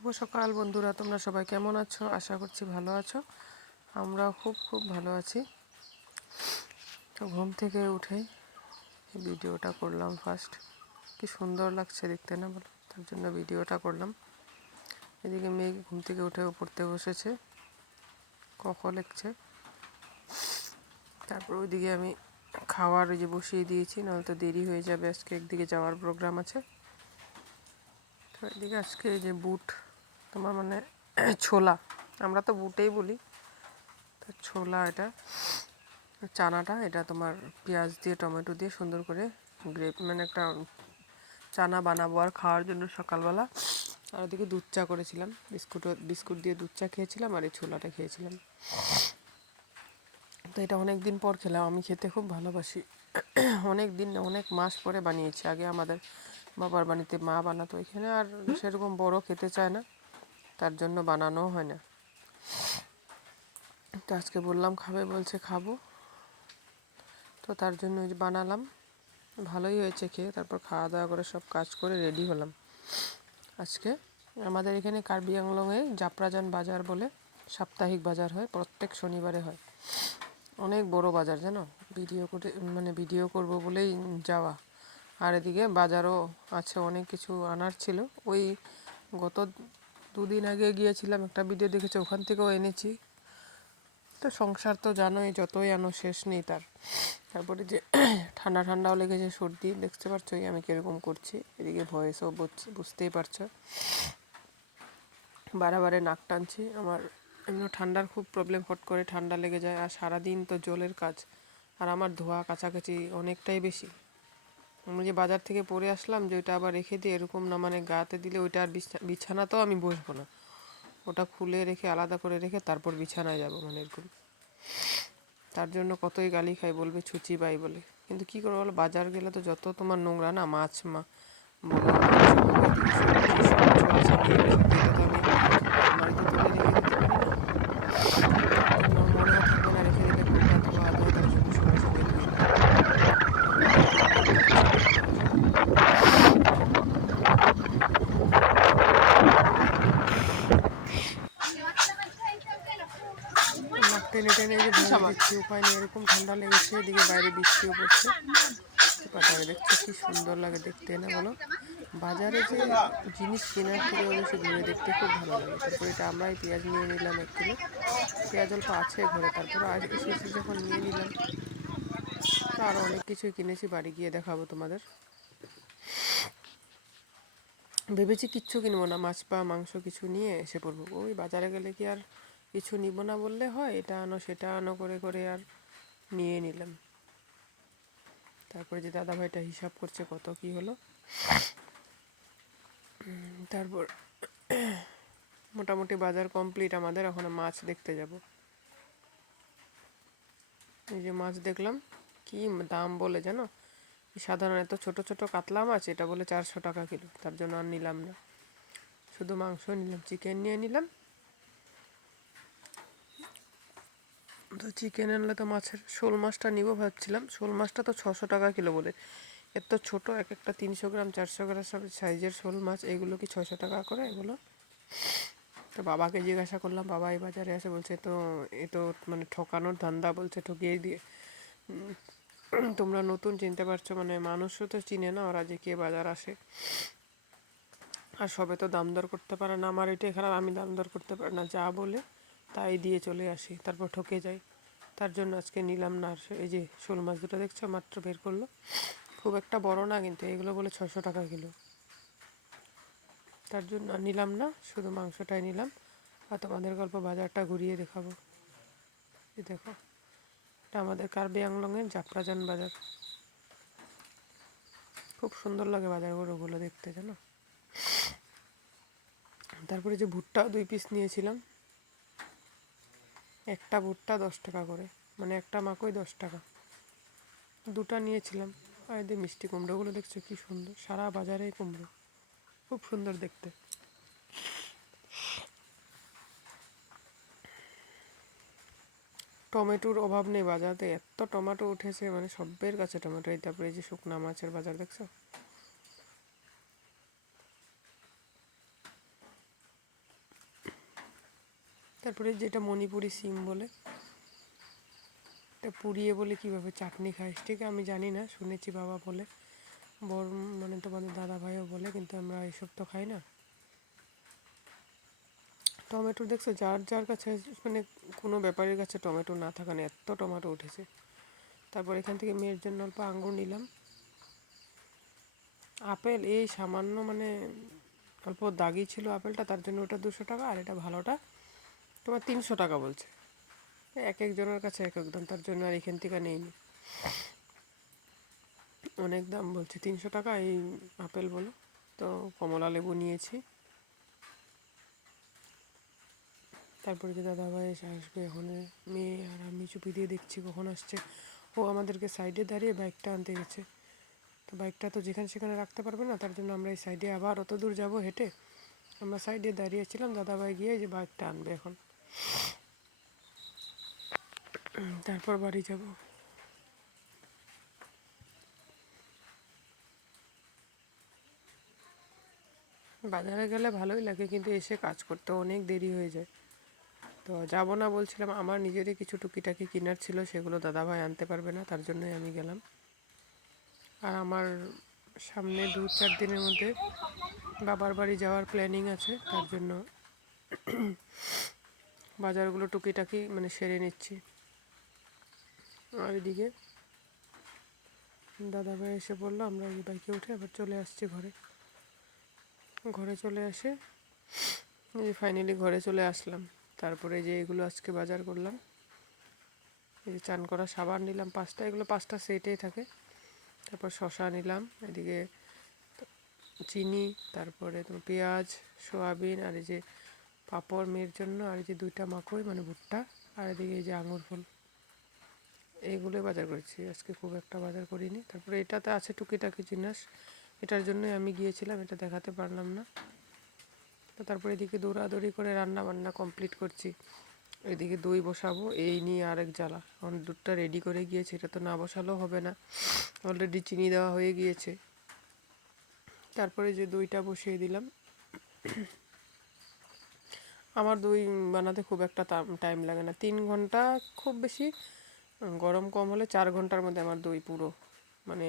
শুভ সকাল বন্ধুরা, তোমরা সবাই কেমন আছো? আশা করছি ভালো আছো। আমরাও খুব ভালো আছি। তো ঘুম থেকে উঠে ভিডিওটা করলাম ফার্স্ট। কি সুন্দর লাগছে দেখতে, না বলো? তার জন্য ভিডিওটা করলাম। এদিকে মেয়ে ঘুম থেকে উঠে পড়তে বসেছে, ক লিখছে। তারপর ওইদিকে আমি খাওয়ার ওই যে বসিয়ে দিয়েছি, নাহলে তো দেরি হয়ে যাবে। আজকে একদিকে যাওয়ার প্রোগ্রাম আছে। তো এদিকে আজকে এই যে বুট, তোমার মানে ছোলা, আমরা তো বুটেই বলি। তো ছোলা, এটা চানাটা, এটা তোমার পেঁয়াজ দিয়ে টমেটো দিয়ে সুন্দর করে মানে একটা চানা বানাবো আর খাওয়ার জন্য সকালবেলা। আর ওদিকে দুধ চা করেছিলাম, বিস্কুট দিয়ে দুধ চা খেয়েছিলাম, আর এই ছোলাটা খেয়েছিলাম। তো এটা অনেক দিন পর খেলাম। আমি খেতে খুব ভালোবাসি। অনেক মাস পরে বানিয়েছি। আগে আমাদের বাবার বাড়িতে মা বানাতো, এখানে আর সেরকম বড় খেতে চায় না, তার জন্য বানানোও হয় না। তো আজকে বললাম খাবে, বলছে খাবো। তো তার জন্য বানালাম। ভালোই হয়েছে খেয়ে। তারপর খাওয়া দাওয়া করে সব কাজ করে রেডি হলাম। আজকে আমাদের এখানে কার্বি আংলংয়ে জাপরাজান বাজার বলে সাপ্তাহিক বাজার হয়, প্রত্যেক শনিবারে হয়। অনেক বড় বাজার, জানো। ভিডিও করব বলেই যাওয়া। আর এদিকে বাজারও আছে, অনেক কিছু আনার ছিল। ওই গত 2 দিন আগে গিয়েছিলাম, একটা ভিডিও দেখেছি, ওখান থেকেও এনেছি। তো সংসার তো জানোই, যতই আনো শেষ নেই তার। তারপরে যে ঠান্ডাও লেগেছে, সর্দি, দেখতে পারছোই আমি কীরকম করছি। এদিকে ভয়েসও বুঝতেই পারছো, বারে নাক টানছি। আমার এমনি ঠান্ডার খুব প্রবলেম, ফট করে ঠান্ডা লেগে যায়। আর সারাদিন তো জলের কাজ, আর আমার ধোয়া কাছাকাছি অনেকটাই বেশি। আমি যে বাজার থেকে পরে আসলাম, যে ওইটা আবার রেখে দিয়ে এরকম না, মানে গাতে দিলে ওইটা আর বিছানাতেও আমি বসবো না। ওটা খুলে রেখে, আলাদা করে রেখে তারপর বিছানায় যাব, মানে এরকম। তার জন্য কতই গালি খাই, বলবে ছুচি বাই বলে। কিন্তু কী করবো বলো, বাজার গেলে তো যত তোমার নোংরা না, মাছ বলো, এদিকে সবজি সব ছোঁয়াছাড়ি, সেটা তো আমি আলমারিতে তুলে রেখে দিতে পারি না। তার জন্য মনেও থাকবে না রেখে দিলে কোনটা ধোয়া, তার জন্য সঙ্গে সঙ্গে ধুয়ে নিই। তারপর আমাদের মেঘ দিচ্ছে কি ভালো, জানো। নাক টেনে টেনে যে ভয়েস দিচ্ছি, উপায় নেই, এরকম ঠান্ডা লেগেছে। এদিকে বাইরে বৃষ্টিও পড়ছে। বাজারে দেখছো কি সুন্দর লাগে দেখতে, না বলো? বাজারে যে জিনিস কেনার থেকেও বেশি ঘুরে দেখতে খুব ভালো লাগে। তারপর এটা আমরাই পেঁয়াজ নিয়ে নিলাম 1 কিলো। পেঁয়াজ অল্প আছে ঘরে, তারপর এসেছি যখন নিয়ে নিলাম। তো আরও অনেক কিছুই কিনেছি, বাড়ি গিয়ে দেখাবো তোমাদের। ভেবেছি কিচ্ছু কিনবো না, মাছ বা মাংস কিছু নিয়ে এসে পড়বো। ওই বাজারে গেলে কি আর কিছু নিব না বললে হয়? এটা আনো সেটা আনো করে করে আর নিয়ে নিলাম। তারপরে যে দাদাভাইটা হিসাব করছে কত কি হলো। তারপর মোটামুটি বাজার কমপ্লিট আমাদের। এখন মাছ দেখতে যাব। এই যে মাছ দেখলাম, কি দাম বলে জানো। সাধারণ এত ছোট ছোট কাতলা মাছ, এটা বলে 400 টাকা কিলো। তার জন্য আর নিলাম না, শুধু মাংস নিলাম, চিকেন নিয়ে নিলাম। তো চিকেন আনলে তো মাছের শোল মাছটা নিব ভাবছিলাম। শোল মাছটা তো 600 টাকা কিলো বলে। এত ছোট, এক একটা 300 গ্রাম 400 গ্রাম সব সাইজের শোল মাছ, এগুলো কি 600 টাকা করে এগুলো? তো বাবাকে জিজ্ঞাসা করলাম, বাবা এই বাজারে আসে, বলছে এ তো মানে ঠকানোর ধান্দা, বলছে ঠকিয়ে দিয়ে। তোমরা নতুন চিনতে পারছো, মানে মানুষও তো চিনে না ওরা, যে কে বাজার আসে। আর সবে তো দাম দর করতে পারে না। আমার এটাই খারাপ, আমি দাম দর করতে পারি না, যা বলে তাই দিয়ে চলে আসি, তারপর ঠকে যাই। তার জন্য আজকে নিলাম না। আর এই যে শোল মাছ দুটো দেখছো, মাত্র বের করলো, খুব একটা বড় না, কিন্তু এগুলো বলে 600 টাকা কিলো। তার জন্য নিলাম না, শুধু মাংসটাই নিলাম। আর তোমাদের গল্প বাজারটা ঘুরিয়ে দেখাবো। এই দেখো, এটা আমাদের কার্বি আংলংয়ের জাফরাজান বাজার। খুব সুন্দর লাগে বাজারগুলো দেখতে, জানো। তারপরে যে ভুট্টা 2 পিস নিয়েছিলাম। একটা ভুট্টা 10 টাকা করে, মানে একটা মাকই 10 টাকা। দুটা নিয়েছিলাম। আর এদের মিষ্টি কুমড়োগুলো দেখছো কি সুন্দর, সারা বাজারেই কুমড়ো, খুব সুন্দর দেখতে। টমেটোর অভাব নেই বাজারে, এত টমেটো উঠেছে, মানে সবের কাছে টমেটো। এই তারপরে এই যে শুকনা মাছের বাজার দেখছো। তারপরে যেটা মণিপুরি সিম বলে, এটা পুড়িয়ে বলে কীভাবে চাটনি খায় ঠিক আমি জানি না, শুনেছি বাবা বলে, বর মানে তোমাদের দাদা ভাইও বলে, কিন্তু আমরা এসব তো খাই না। টমেটো দেখছো যার যার কাছে, মানে কোনো ব্যাপারের কাছে টমেটো না থাকা না, এত টমেটো উঠেছে। তারপর এখান থেকে মেয়ের জন্য অল্প আঙ্গুর নিলাম। আপেল এই সামান্য মানে অল্প দাগি ছিল আপেলটা, তার জন্য ওটা 200 টাকা, আর এটা ভালোটা তোমার 300 টাকা বলছে। এক একজনের কাছে এক এক দাম, তার জন্য আর এখান থেকে নেইনি, অনেক দাম বলছে 300 টাকা এই আপেল বলো। তো কমলা লেবু নিয়েছি। তারপরে যে দাদাভাই এসে আসবে, এখন মেয়ে আর আমি চুপি দিয়ে দেখছি কখন আসছে। ও আমাদেরকে সাইডে দাঁড়িয়ে বাইকটা আনতে গেছে। তো বাইকটা তো যেখানে সেখানে রাখতে পারবে না, তার জন্য আমরা এই সাইডে আবার অত দূর যাবো হেঁটে, আমরা সাইডে দাঁড়িয়েছিলাম, দাদাভাই গিয়ে যে বাইকটা আনবে এখন, তারপর বাড়ি যাব। বাজারে গেলে ভালোই লাগে, কিন্তু এসে কাজ করতে অনেক দেরি হয়ে যায়। তো যাব না বলছিলাম, আমার নিজেরই কিছু টুকিটাকি কেনার ছিল, সেগুলো দাদাভাই আনতে পারবে না, তার জন্যই আমি গেলাম। আর আমার সামনে 2-4 দিনের মধ্যে বাবার বাড়ি যাওয়ার প্ল্যানিং আছে, তার জন্য বাজারগুলো টুকিটাকি মানে সেরে নিচ্ছি। আর এদিকে দাদাভাই এসে বললো, আমরা এই বাইকে উঠে আবার চলে আসছি ঘরে। ঘরে চলে আসে এই ফাইনালি ঘরে চলে আসলাম। তারপরে যে এগুলো আজকে বাজার করলাম, এই যে চান করা সাবান নিলাম 5টা, এগুলো 5টা সেটেই থাকে। তারপর শশা নিলাম, এদিকে চিনি, তারপরে তোমার পেঁয়াজ, সোয়াবিন, আর এই যে পাঁপড় মেয়ের জন্য, আর এই যে 2টা মাকই মানে ভুট্টা, আর এদিকে এই যে আঙুর ফুল, এইগুলোই বাজার করেছি আজকে, খুব একটা বাজার করিনি। তারপরে এটাতে আছে টুকিটাকি জিনিস, এটার জন্যই আমি গিয়েছিলাম, এটা দেখাতে পারলাম না। তো তারপরে এদিকে দৌড়াদৌড়ি করে রান্না বান্না কমপ্লিট করছি। এদিকে দই বসাবো, এই নিয়ে আরেক জ্বালা, কারণ দুধটা রেডি করে গিয়েছে, এটা তো না বসালেও হবে না, অলরেডি চিনি দেওয়া হয়ে গিয়েছে। তারপরে যে দইটা বসিয়ে দিলাম। আমার দই বানাতে খুব একটা টাইম লাগে না, 3 ঘন্টা খুব বেশি, গরম কম হলে 4 ঘন্টার মধ্যে আমার দই পুরো মানে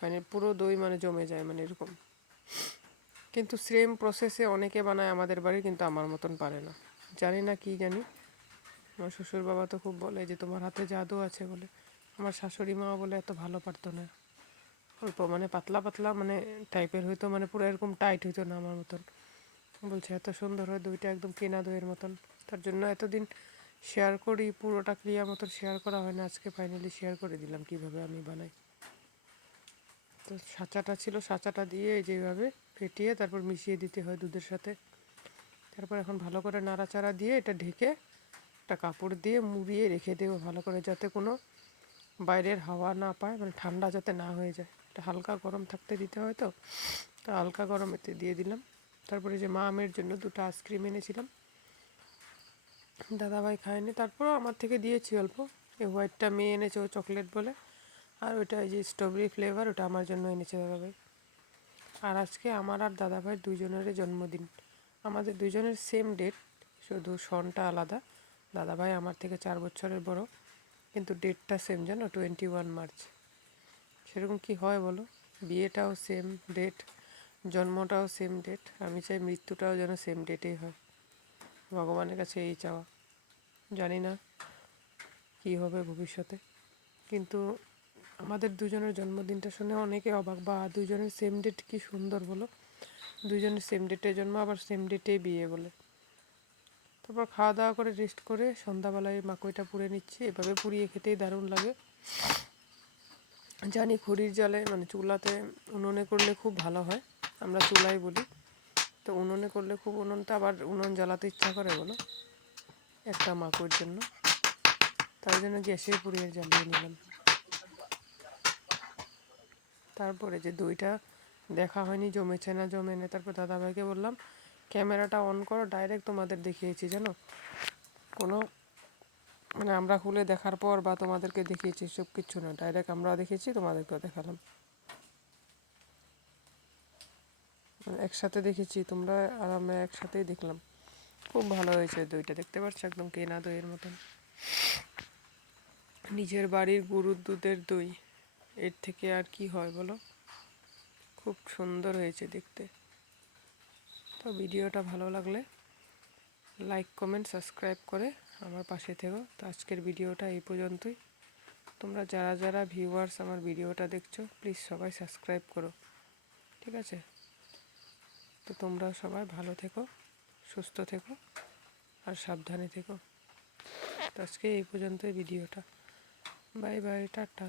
মানে পুরো দই মানে জমে যায়, মানে এরকম। কিন্তু সেম প্রসেসে অনেকে বানায় আমাদের বাড়ি, কিন্তু আমার মতন পারে না, জানি না কি জানি। আমার শ্বশুর বাবা তো খুব বলে যে তোমার হাতে জাদু আছে বলে, আমার শাশুড়ি মাও বলে এত ভালো পারতো না, অল্প মানে পাতলা পাতলা মানে টাইপের হইতো, মানে পুরো এরকম টাইট হইতো না আমার মতন। বলছে এত সুন্দর হয় দইটা, একদম কেনা দইয়ের মতন। তার জন্য এতদিন শেয়ার করি, পুরোটা ক্রিয়া মতন শেয়ার করা হয় না, আজকে ফাইনালি শেয়ার করে দিলাম কিভাবে আমি বানাই। তো সাঁচাটা ছিল, সাঁচাটা দিয়ে যেভাবে ফেটিয়ে তারপর মিশিয়ে দিতে হয় দুধের সাথে। তারপর এখন ভালো করে নাড়াচাড়া দিয়ে এটা ঢেকে একটা কাপড় দিয়ে মুড়িয়ে রেখে দেবো ভালো করে, যাতে কোনো বাইরের হাওয়া না পায়, মানে ঠান্ডা যাতে না হয়ে যায়। এটা হালকা গরম থাকতে দিতে হয়, তো তো হালকা গরম এতে দিয়ে দিলাম। তারপরে যে মা আমের জন্য 2টা আইসক্রিম এনেছিলাম, দাদাভাই খায়নি, তারপরও আমার থেকে দিয়েছি অল্প। এই হোয়াইটটা মেয়ে এনেছে, ও চকলেট বলে, আর ওইটা এই যে স্ট্রবেরি ফ্লেভার, ওটা আমার জন্য এনেছে দাদাভাই। আর আজকে আমার আর দাদাভাইয়ের দুজনেরই জন্মদিন, আমাদের দুজনের সেম ডেট, শুধু সনটা আলাদা। দাদাভাই আমার থেকে 4 বছরের বড়, কিন্তু ডেটটা সেম, জানো, 21 মার্চ। সেরকম কি হয় বলো, বিয়েটাও সেম ডেট, জন্মটাও সেম ডেট, আমি চাই মৃত্যুটাও যেন সেম ডেটেই হয়, ভগবানের কাছে এই চাওয়া। জানি না কী হবে ভবিষ্যতে, কিন্তু আমাদের দুজনের জন্মদিনটা শুনে অনেকে অবাক, বা দুজনের সেম ডেট কি সুন্দর বলো, দুজনের সেম ডেটে জন্ম, আবার সেম ডেটে বিয়ে বলে। তারপর খাওয়া দাওয়া করে রেস্ট করে সন্ধ্যাবেলায় মাকইটা পুড়ে নিচ্ছি, এভাবে পুড়িয়ে খেতেই দারুণ লাগে। জানি খড়ির জালে মানে চুলাতে উনুনে করলে খুব ভালো হয়, আমরা চুলাই বলি, তো উনুনে করলে খুব, উনুনটা আবার উনুন জ্বালাতে ইচ্ছা করে বলো একটা মাকইর জন্য, তার জন্য গ্যাসে পুড়িয়ে জ্বালিয়ে নিলাম। তারপরে যে দইটা দেখা হয়নি জমেছে না জমে না, তারপর দাদাভাইকে বললাম ক্যামেরাটা অন করো, ডাইরেক্ট তোমাদের দেখিয়েছি জানো, কোনো মানে আমরা খুলে দেখার পর বা তোমাদেরকে দেখিয়েছি সব কিচ্ছু না, ডাইরেক্ট আমরা দেখেছি তোমাদেরকেও দেখালাম, মানে একসাথে দেখেছি, তোমরা আর আমরা একসাথেই দেখলাম। খুব ভালো হয়েছে দইটা, দেখতে পাচ্ছ একদম কেনা দইয়ের মতন। নিজের বাড়ির গরুর দুধের দই, এর থেকে আর কি হয় বলো। খুব সুন্দর হয়েছে দেখতে। তো ভিডিওটা ভালো লাগলে লাইক কমেন্ট সাবস্ক্রাইব করে আমার পাশে থেকো। তো আজকের ভিডিওটা এই পর্যন্তই। তোমরা যারা যারা ভিউয়ার্স আমার ভিডিওটা দেখছো প্লিজ সবাই সাবস্ক্রাইব করো, ঠিক আছে? তো তোমরা সবাই ভালো থেকো, সুস্থ থেকো আর সাবধানে থেকো। তো আজকে এই পর্যন্তই ভিডিওটা। Bye bye, tata.